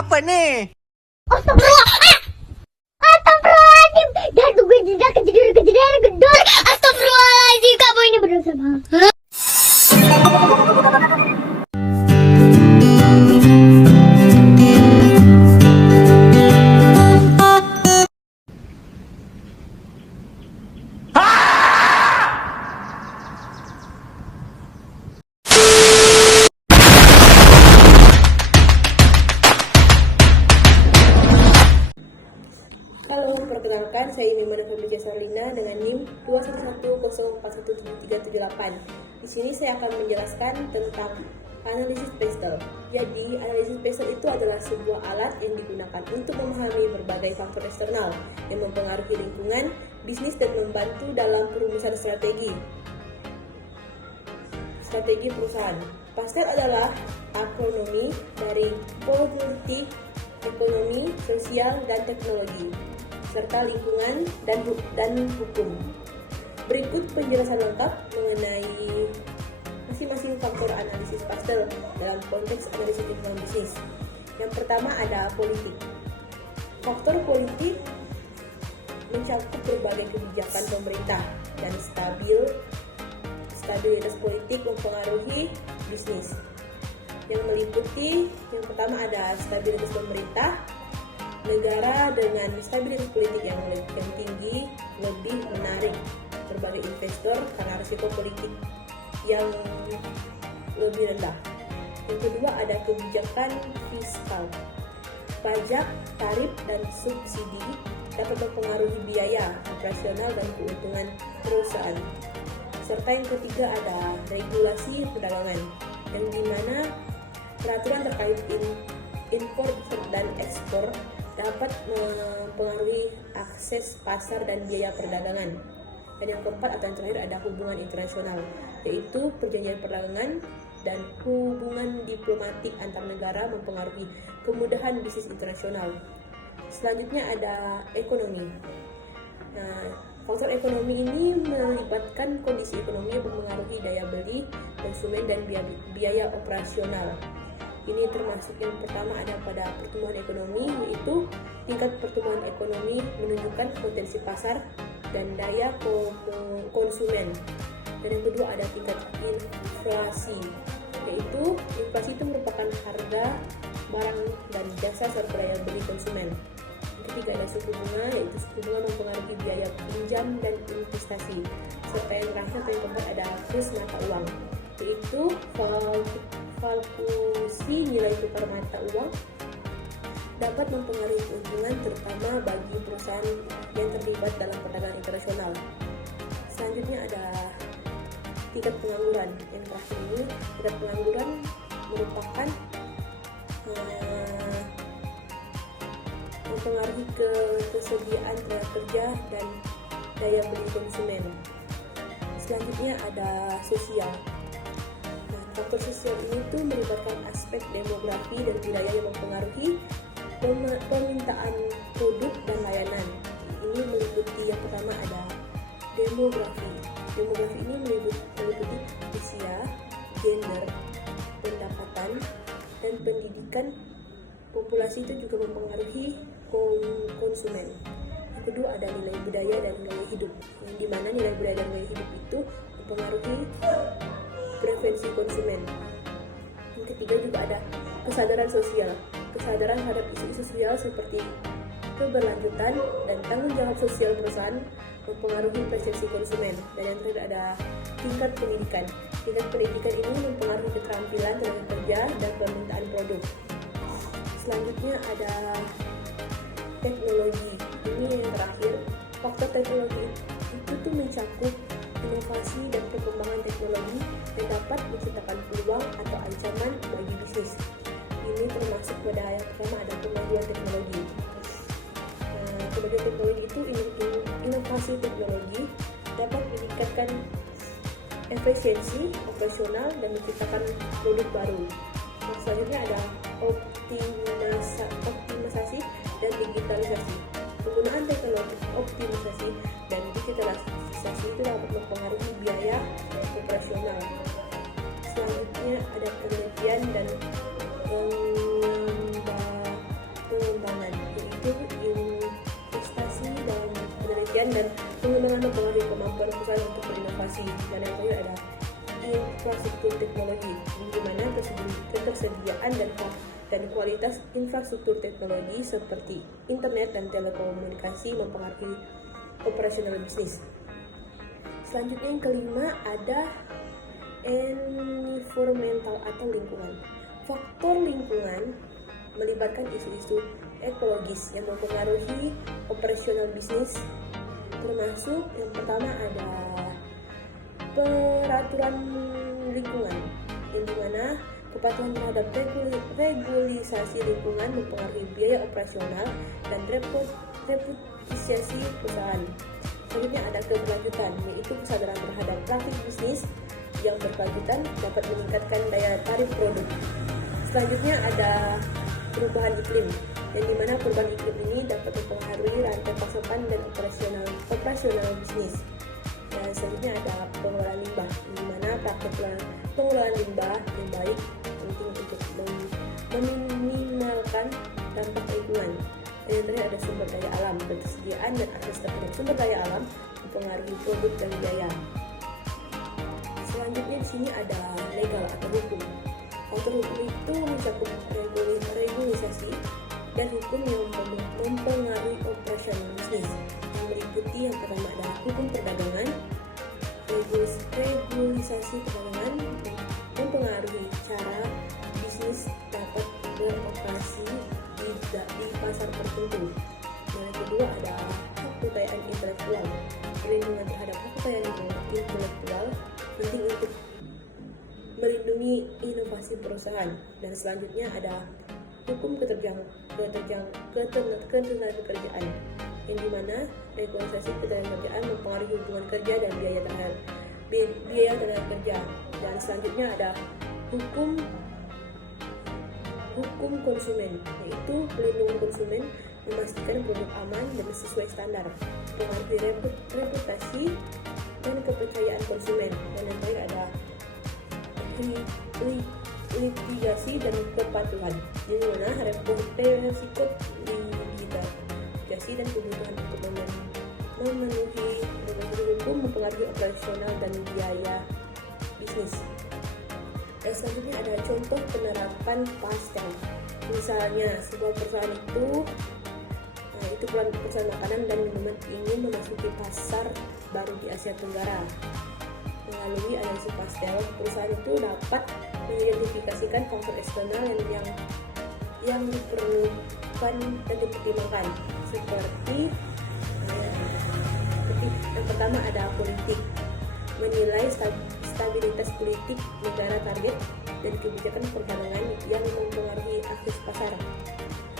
Apa nih? Astagfirullah. Astagfirullahaladzim. Dan gue tidak kejadian gedor. Astagfirullahaladzim. Kamu ini berdosa banget. Halo, perkenalkan saya Mimana Febri Sarlina dengan NIM 211041738. Di sini saya akan menjelaskan tentang analisis pastel. Jadi, analisis pastel itu adalah sebuah alat yang digunakan untuk memahami berbagai faktor eksternal yang mempengaruhi lingkungan, bisnis, dan membantu dalam perumusan strategi perusahaan. Pastel adalah akronomi dari politik, ekonomi, sosial, dan teknologi, serta lingkungan dan hukum. Berikut penjelasan lengkap mengenai masing-masing faktor analisis pastel dalam konteks analisis lingkungan bisnis. Yang pertama ada politik. Faktor politik mencakup berbagai kebijakan pemerintah dan stabilitas politik mempengaruhi bisnis. Yang meliputi yang pertama ada stabilitas pemerintah. Negara dengan stabilitas politik yang tinggi lebih menarik berbagai investor karena risiko politik yang lebih rendah. Yang kedua ada kebijakan fiskal. Pajak, tarif, dan subsidi dapat mempengaruhi biaya operasional dan keuntungan perusahaan. Serta yang ketiga ada regulasi perdagangan, yang dimana peraturan terkait impor dan ekspor dapat mempengaruhi akses pasar dan biaya perdagangan. Dan yang keempat atau yang terakhir ada hubungan internasional, yaitu perjanjian perdagangan dan hubungan diplomatik antar negara mempengaruhi kemudahan bisnis internasional. Selanjutnya ada ekonomi. Nah, faktor ekonomi ini melibatkan kondisi ekonomi yang mempengaruhi daya beli konsumen dan biaya operasional. Ini termasuk yang pertama ada pada pertumbuhan ekonomi, yaitu tingkat pertumbuhan ekonomi menunjukkan potensi pasar dan daya konsumen. Dan yang kedua ada tingkat inflasi, yaitu inflasi itu merupakan harga barang dan jasa serta daya beli konsumen. Yang ketiga ada suku bunga, yaitu suku bunga mempengaruhi biaya pinjam dan investasi. Serta yang terakhir atau yang keempat ada kurs mata uang, yaitu fluktuasi nilai tukar mata uang dapat mempengaruhi keuntungan terutama bagi perusahaan yang terlibat dalam perdagangan internasional. Selanjutnya ada tingkat pengangguran. Yang terakhir ini tingkat pengangguran merupakan mempengaruhi kesediaan tenaga kerja dan daya beli konsumen. Selanjutnya ada sosial. Faktor sosial ini tuh melibatkan aspek demografi dan budaya yang mempengaruhi permintaan produk dan layanan. Ini meliputi yang pertama ada demografi. Demografi ini meliputi usia, gender, pendapatan, dan pendidikan. Populasi itu juga mempengaruhi konsumen. Yang kedua ada nilai budaya dan gaya hidup, yang dimana nilai budaya dan gaya hidup itu mempengaruhi preferensi konsumen. Yang ketiga juga ada kesadaran sosial. Kesadaran terhadap isu-isu sosial seperti keberlanjutan dan tanggung jawab sosial perusahaan mempengaruhi persepsi konsumen. Dan yang terakhir ada tingkat pendidikan. Tingkat pendidikan ini mempengaruhi keterampilan tenaga kerja dan permintaan produk. Selanjutnya ada teknologi. Ini yang terakhir. Faktor teknologi itu tuh mencakup inovasi dan perkembangan teknologi yang dapat menciptakan peluang atau ancaman bagi bisnis. Ini termasuk pada yang pertama ada kemajuan teknologi. Kemajuan teknologi itu inovasi teknologi dapat meningkatkan efisiensi operasional dan menciptakan produk baru. Selanjutnya ada optimisasi dan digitalisasi. Penggunaan teknologi optimisasi dan digitalisasi itu dapat mempengaruhi biaya operasional. Selanjutnya ada penelitian dan penelitian dan pengembangan mempengaruhi kemampuan perusahaan untuk berinovasi. Dan yang terakhir ada infrastruktur teknologi, di mana ketersediaan dan kualitas infrastruktur teknologi seperti internet dan telekomunikasi mempengaruhi operasional bisnis. Selanjutnya yang kelima ada environmental atau lingkungan. Faktor lingkungan melibatkan isu-isu ekologis yang mempengaruhi operasional bisnis, termasuk yang pertama ada peraturan lingkungan, yang dimana kepatuhan terhadap regulasi lingkungan mempengaruhi biaya operasional dan reputasi perusahaan. Selanjutnya ada keberlanjutan, yaitu kesadaran terhadap praktik bisnis yang berkelanjutan dapat meningkatkan daya tarik produk. Selanjutnya ada perubahan iklim, yang dimana perubahan iklim ini dapat mempengaruhi rantai pasokan dan operasional bisnis. Dan selanjutnya ada pengelolaan limbah, di mana praktik pengelolaan limbah yang baik penting untuk meminimalkan dampak lingkungan. Dan yang terakhir ada sumber daya alam, ketersediaan dan akses terhadap sumber daya alam mempengaruhi produk dan biaya. Selanjutnya di sini ada legal atau hukum. Faktor hukum itu mencakup regulasi dan hukum yang mempengaruhi operasional bisnis, yang meliputi yang pertama adalah hukum perdagangan. Regulasi perdagangan mempengaruhi cara bisnis dapat beroperasi di pasar tertentu. Dan yang kedua ada hak kekayaan intelektual. Perlindungan terhadap hak kekayaan intelektual penting untuk melindungi inovasi perusahaan. Dan selanjutnya ada hukum ketenagakerjaan, yang dimana regulasi ketenagakerjaan mempengaruhi hubungan kerja dan biaya tenaga kerja. Dan selanjutnya ada hukum konsumen, yaitu pelindungan konsumen, memastikan produk aman dan sesuai standar, mempengaruhi reputasi dan kepercayaan konsumen. Dan yang terakhir ada litigasi dan kepatuhan, di mana resiko litigasi dan kebutuhan untuk memenuhi regulasi hukum mempengaruhi operasional dan biaya bisnis. Dan selanjutnya ada contoh penerapan pastel. Misalnya sebuah perusahaan itu perusahaan makanan dan minuman ingin memasuki pasar baru di Asia Tenggara. Melalui analisis pastel, perusahaan itu dapat mengidentifikasikan faktor eksternal yang diperlukan dan dipertimbangkan, seperti yang pertama ada politik, menilai stabilitas politik negara target dan kebijakan perdagangan yang mempengaruhi akses pasar.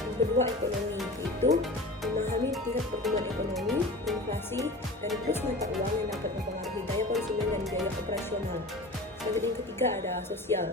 Yang kedua ekonomi, yaitu memahami tingkat pertumbuhan ekonomi, inflasi, dan kurs mata uang yang dapat mempengaruhi daya konsumen dan biaya operasional. Selanjutnya yang ketiga ada sosial,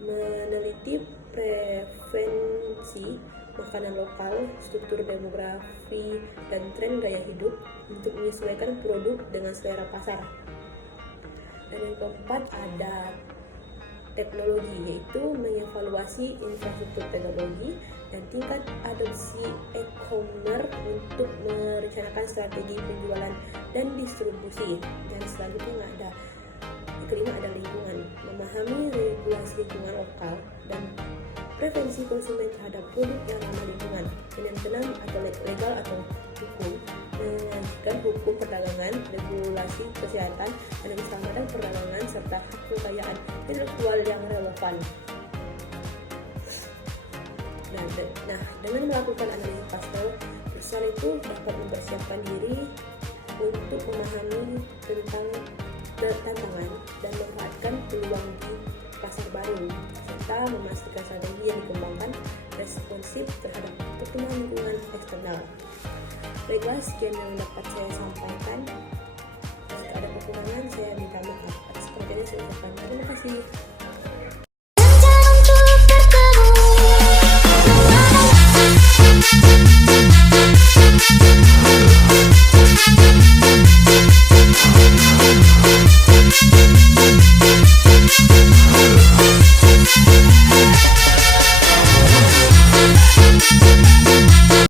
meneliti preferensi makanan lokal, struktur demografi, dan tren gaya hidup untuk menyesuaikan produk dengan selera pasar. Dan yang keempat ada teknologi, yaitu mengevaluasi infrastruktur teknologi dan tingkat adopsi e-commerce untuk merencanakan strategi penjualan dan distribusi. Dan selanjutnya yang kelima ada lingkungan, memahami regulasi lingkungan lokal dan preferensi konsumen terhadap produk yang ramah lingkungan. Dan yang keenam atau legal atau hukum, mengajukan hukum perdagangan, regulasi kesehatan, dan keselamatan perdagangan serta hak kekayaan intelektual yang relevan. Nah, dengan melakukan analisis pastel, perusahaan itu dapat mempersiapkan diri untuk memahami tentang tantangan dan memanfaatkan peluang di pasar baru, serta memastikan strategi yang dikembangkan responsif terhadap pertumbuhan lingkungan eksternal. Baiklah, sekian yang dapat saya sampaikan. Jika ada kekurangan, saya minta maaf. Atas perhatiannya saya ucapkan terima kasih.